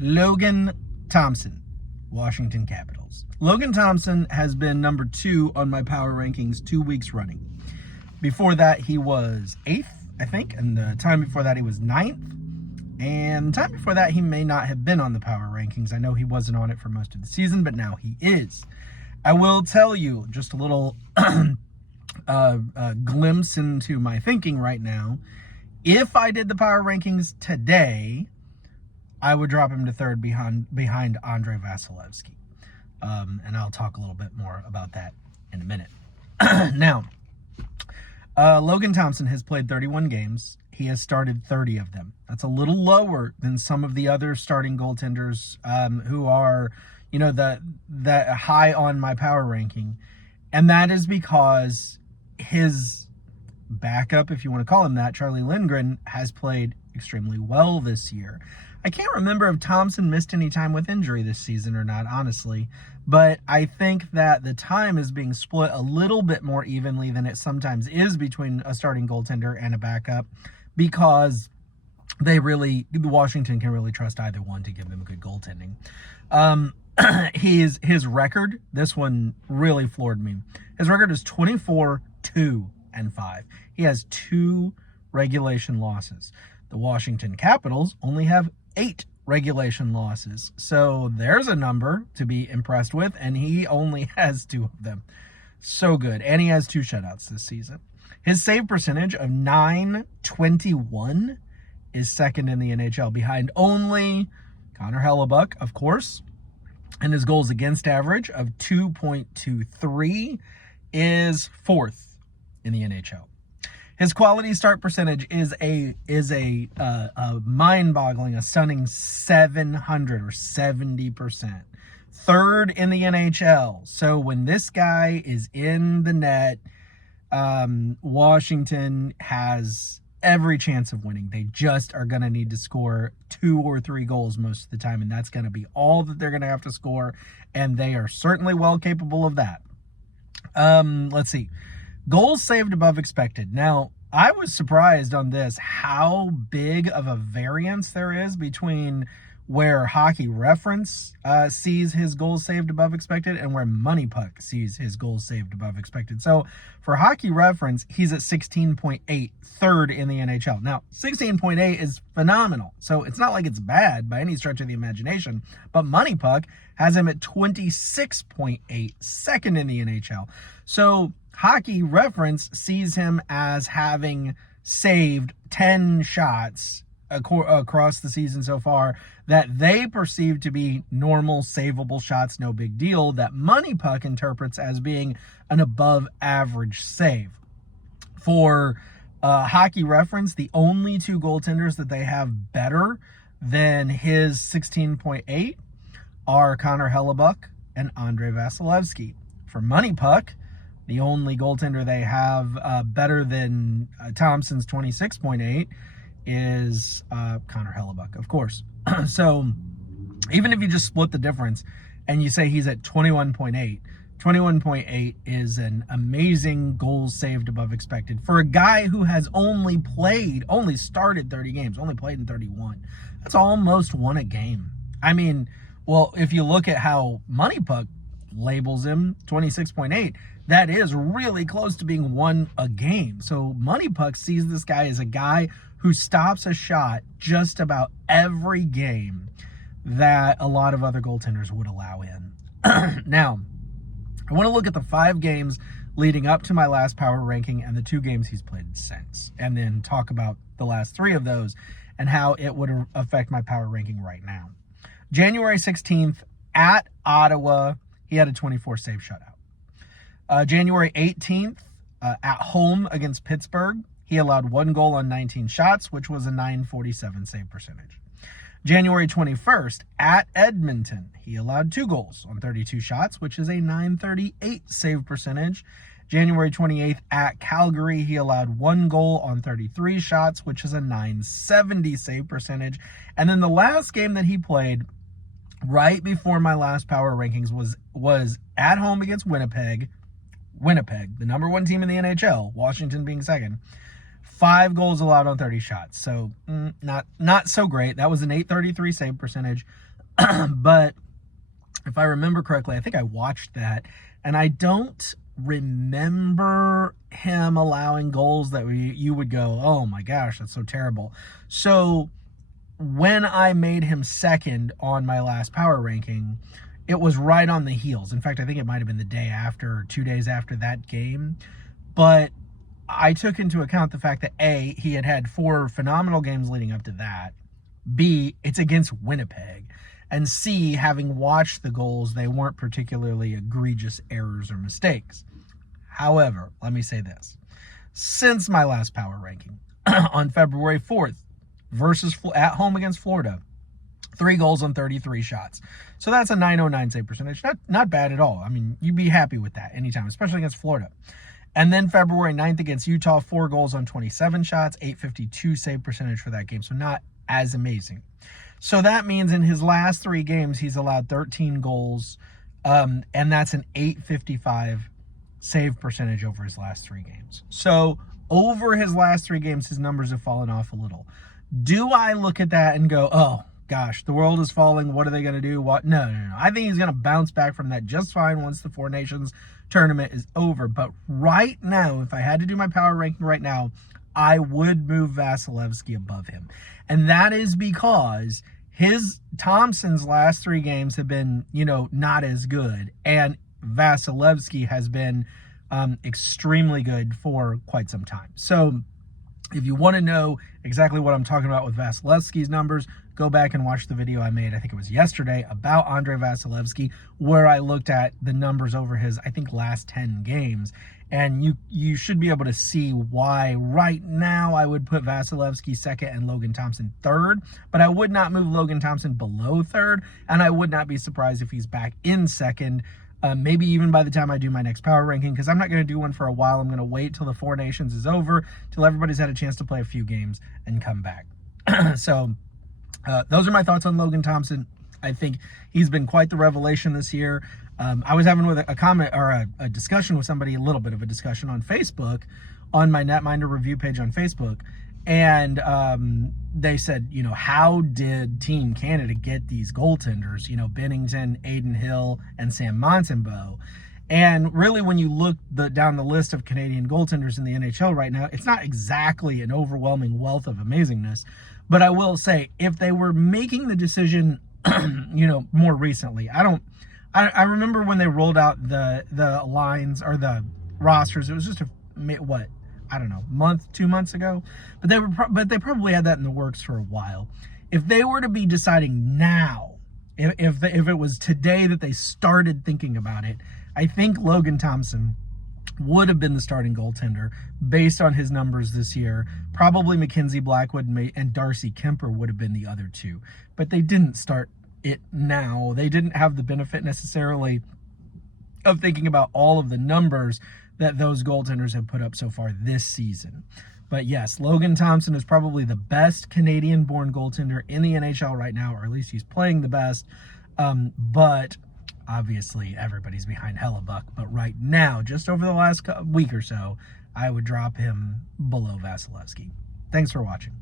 Logan Thompson, Washington Capitals. Logan Thompson has been number 2 on my power rankings 2 weeks running. Before that, he was 8th, I think, and the time before that, he was 9th. And the time before that, he may not have been on the power rankings. I know he wasn't on it for most of the season, but now he is. I will tell you just a little glimpse into my thinking right now. If I did the power rankings today, I would drop him to 3rd behind Andrei Vasilevsky. And I'll talk a little bit more about that in a minute. Now, Logan Thompson has played 31 games. He has started 30 of them. That's a little lower than some of the other starting goaltenders who are, that high on my power ranking. And that is because his backup, if you want to call him that, Charlie Lindgren, has played extremely well this year. I can't remember if Thompson missed any time with injury this season or not, honestly, but I think that the time is being split a little bit more evenly than it sometimes is between a starting goaltender and a backup, because Washington can really trust either one to give them good goaltending. His record, this one really floored me. His record is 24-2-5. He has 2 regulation losses. The Washington Capitals only have 8 regulation losses. So there's a number to be impressed with, and he only has 2 of them. So good. And he has 2 shutouts this season. His save percentage of .921 is 2nd in the NHL, behind only Connor Hellebuck, of course. And his goals against average of 2.23 is 4th in the NHL. His quality start percentage is a mind-boggling, a stunning 700 or 70%. 3rd in the NHL. So when this guy is in the net, Washington has every chance of winning. They just are going to need to score 2 or 3 goals most of the time, and that's going to be all that they're going to have to score, and they are certainly well capable of that. Let's see. Goals saved above expected. Now, I was surprised on this, how big of a variance there is between where Hockey Reference sees his goals saved above expected and where Money Puck sees his goals saved above expected. So for Hockey Reference, he's at 16.8, 3rd in the NHL. Now, 16.8 is phenomenal. So it's not like it's bad by any stretch of the imagination, but Money Puck has him at 26.8, 2nd in the NHL. So Hockey Reference sees him as having saved 10 shots across the season so far that they perceive to be normal savable shots, no big deal, that Money Puck interprets as being an above average save. For Hockey Reference, the only 2 goaltenders that they have better than his 16.8 are Connor Hellebuck and Andrei Vasilevsky. For Money Puck, the only goaltender they have better than Thompson's 26.8 is Connor Hellebuck, of course. So even if you just split the difference and you say he's at 21.8, 21.8 is an amazing goals saved above expected for a guy who has only started 30 games, only played in 31. That's almost 1 a game. I mean, well, if you look at how Money Puck labels him, 26.8, that is really close to being 1 a game. So Money Puck sees this guy as a guy who stops a shot just about every game that a lot of other goaltenders would allow in. Now, I want to look at the 5 games leading up to my last power ranking and the 2 games he's played since, and then talk about the last 3 of those and how it would affect my power ranking right now. January 16th at Ottawa, he had a 24 save shutout. January 18th at home against Pittsburgh, he allowed 1 goal on 19 shots, which was a .947 save percentage. January 21st at Edmonton, he allowed 2 goals on 32 shots, which is a .938 save percentage. January 28th at Calgary, he allowed 1 goal on 33 shots, which is a .970 save percentage. And then the last game that he played right before my last power rankings was at home against Winnipeg, the number 1 team in the NHL, Washington being 2nd. 5 goals allowed on 30 shots. So not so great. That was an .833 save percentage. But if I remember correctly, I think I watched that, and I don't remember him allowing goals that you would go, oh my gosh, that's so terrible. So when I made him second on my last power ranking, it was right on the heels. In fact, I think it might have been the day after or 2 days after that game. But I took into account the fact that A, he had had 4 phenomenal games leading up to that. B, it's against Winnipeg. And C, having watched the goals, they weren't particularly egregious errors or mistakes. However, let me say this. Since my last power ranking, on February 4th, at home against Florida, 3 goals on 33 shots. So that's a .909 save percentage. Not bad at all. I mean, you'd be happy with that anytime, especially against Florida. And then February 9th against Utah, 4 goals on 27 shots, .852 save percentage for that game. So not as amazing. So that means in his last 3 games, he's allowed 13 goals, and that's an .855 save percentage over his last 3 games. So over his last 3 games, his numbers have fallen off a little. Do I look at that and go, oh, gosh, the world is falling. What are they going to do? What? No. I think he's going to bounce back from that just fine once the Four Nations tournament is over. But right now, if I had to do my power ranking right now, I would move Vasilevsky above him. And that is because Thompson's last 3 games have been, not as good. And Vasilevsky has been extremely good for quite some time. So if you want to know exactly what I'm talking about with Vasilevsky's numbers, go back and watch the video I made, I think it was yesterday, about Andre Vasilevsky, where I looked at the numbers over his, I think, last 10 games. And you should be able to see why right now I would put Vasilevsky second and Logan Thompson third, but I would not move Logan Thompson below third, and I would not be surprised if he's back in second, maybe even by the time I do my next power ranking, because I'm not going to do one for a while. I'm going to wait till the Four Nations is over, till everybody's had a chance to play a few games and come back. So those are my thoughts on Logan Thompson. I think he's been quite the revelation this year. I was having a comment or a discussion with somebody, a little bit of a discussion on Facebook, on my Netminder review page on Facebook. And they said, how did Team Canada get these goaltenders, Bennington, Aiden Hill, and Sam Montembeault? And really, when you look down the list of Canadian goaltenders in the NHL right now, it's not exactly an overwhelming wealth of amazingness. But I will say, if they were making the decision, more recently, I remember when they rolled out the lines or the rosters, it was just month, 2 months ago, but they probably had that in the works for a while. If they were to be deciding now, if it was today that they started thinking about it, I think Logan Thompson would have been the starting goaltender based on his numbers this year. Probably Mackenzie Blackwood and Darcy Kemper would have been the other 2, but they didn't start it now. They didn't have the benefit necessarily of thinking about all of the numbers that those goaltenders have put up so far this season. But yes, Logan Thompson is probably the best Canadian-born goaltender in the NHL right now, or at least he's playing the best. But obviously everybody's behind Hellebuck. But right now, just over the last week or so, I would drop him below Vasilevsky. Thanks for watching.